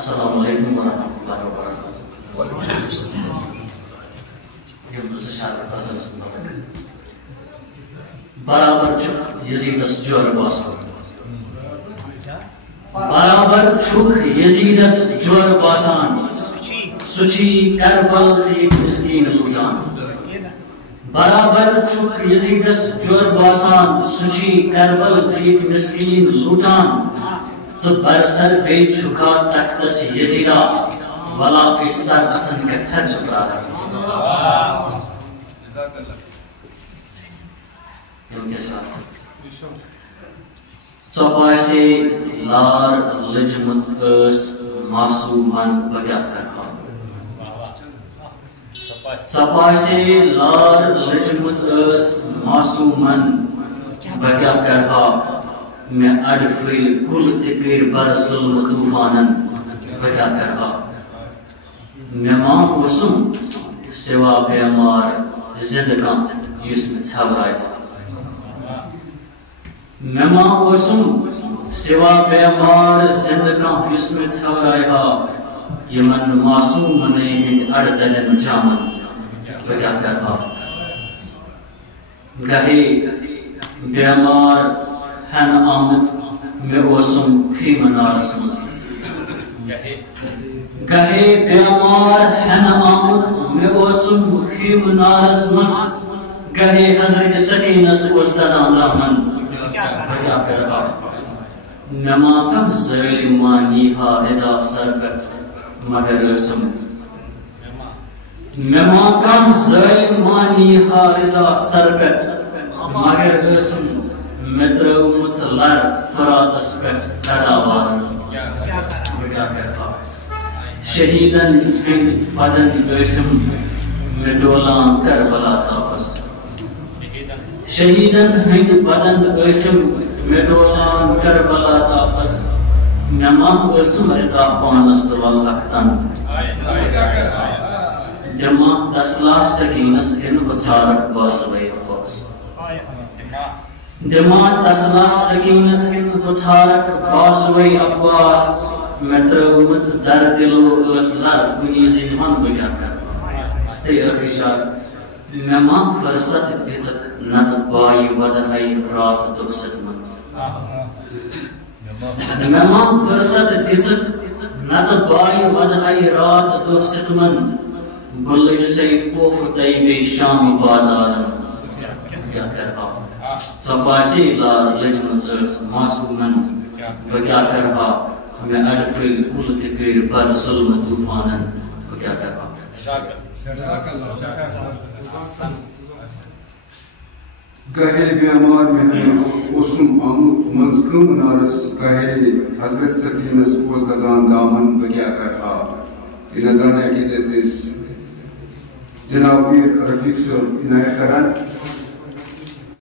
السلام علیکم ورحمۃ اللہ وبرکاتہ. برابر چھک یزیدس جور باسان، برابر چھک یزیدس جور باسان، سچی کربل زیت مسکین لوٹان. برابر چھک یزیدس جور باسان، سچی کربل زیت مسکین لوٹان. برسر بے چھکا تختس یزیدہ، ولا اس سر اتن کے حج پرارا. ژۄپاسے لار لجمٕژ ٲس معصوٗمن بہٕ کیٛاہ کرٕہا. ژۄپاسے لار لجمٕژ ٲس معصوٗمن بہٕ کیٛاہ کرٕہا. مےٚ اَڈٕ پھٔلۍ کُل تہِ کٔرۍ بر ظُلمہٕ طوٗفانن بہٕ کیٛاہ کرٕہا. مےٚ ما اوسُم سِوا بیمار زِندٕ کانٛہہ یُس مےٚ ژھٮ۪ورایہِ. مےٚ ما اوسُم سِوا بیمار زِندٕ کانٛہہ یُس مےٚ ژھٮ۪ورایہِ ہا. یِمن معصوٗمنٕے ہٕنٛدۍ اَڈٕ دَلٮ۪ن جامن بہٕ کیٛاہ کرٕہا. گہے بیمار ہٮ۪نہٕ آمُت مےٚ اوسُم خیٖمہٕ نارس منٛز. گہے بیمار ہٮ۪نہٕ آمُت مےٚ اوسُم خیٖمہٕ نارس منٛز. گہے حضرت سکیٖنس اوس دزان دامن بہٕ کیٛاہ کرٕہا. مےٚ ما کانٛہہ ظٲلِم ما نیٖہا رِدا سر پٮ۪ٹھ مگر ٲسٕم. مےٚ ما کانٛہہ ظٲلِم ما نیٖہا رِدا سر پٮ۪ٹھ مگر ٲسٕم. مےٚ ترٲومٕژ لر فراتس پٮ۪ٹھ پیداوارن بہٕ کیٛاہ کرٕہا. شہیٖدن ہٕنٛدۍ بدن ٲسِم مےٚ ڈولان کربلا تاپس. شہیٖدن ہٕنٛدۍ بدن ٲسِم مےٚ ڈولان کربلا تاپس. مےٚ ما ٲسٕم رِدا پانس تہٕ ولہکھ تن. دِما تسلا سکیٖنس کِنہٕ بہٕ ژھارکھ باسوے عباس. دِما تسلا سکیٖنس کِنہٕ بہٕ ژھارکھ باسوے عباس. مےٚ ترٲومٕژ در دِلو ٲس لر کُنی زٔنۍ وَن بہٕ کیٛاہ کرٕ. تہٕ ٲخری شار مےٚ ما فرست دِژٕکھ نتہٕ بایہِ ودہاے راتھ دۄہ ستمن. مےٚ ما فرست دِژٕکھ نتہٕ بایہِ ودہاے راتھ دۄہ ستمن. بہٕ لٔجسے کوفہٕ تَے بیٚیہِ شامہِ بازارن کیٛاہ کرٕہا. ژۄپاسے لار لٔجمٕژ ٲس معصوٗمن بہٕ کیٛاہ کرٕہا. مےٚ اَڈٕ پھٔلۍ کُل تہِ کٔرۍ بر ظُلمہٕ طوٗفانن بہٕ کیٛاہ کرٕہا. گہے بیمار مےٚ اوسُم آمُت منٛز کٲم نارس. گہے حضرت سکیٖنس اوس دزان دامن بہٕ کیٛاہ کرٕہا. یہ نظرانہ عقیدت جناب میر رفیق صٲب عنایت کران.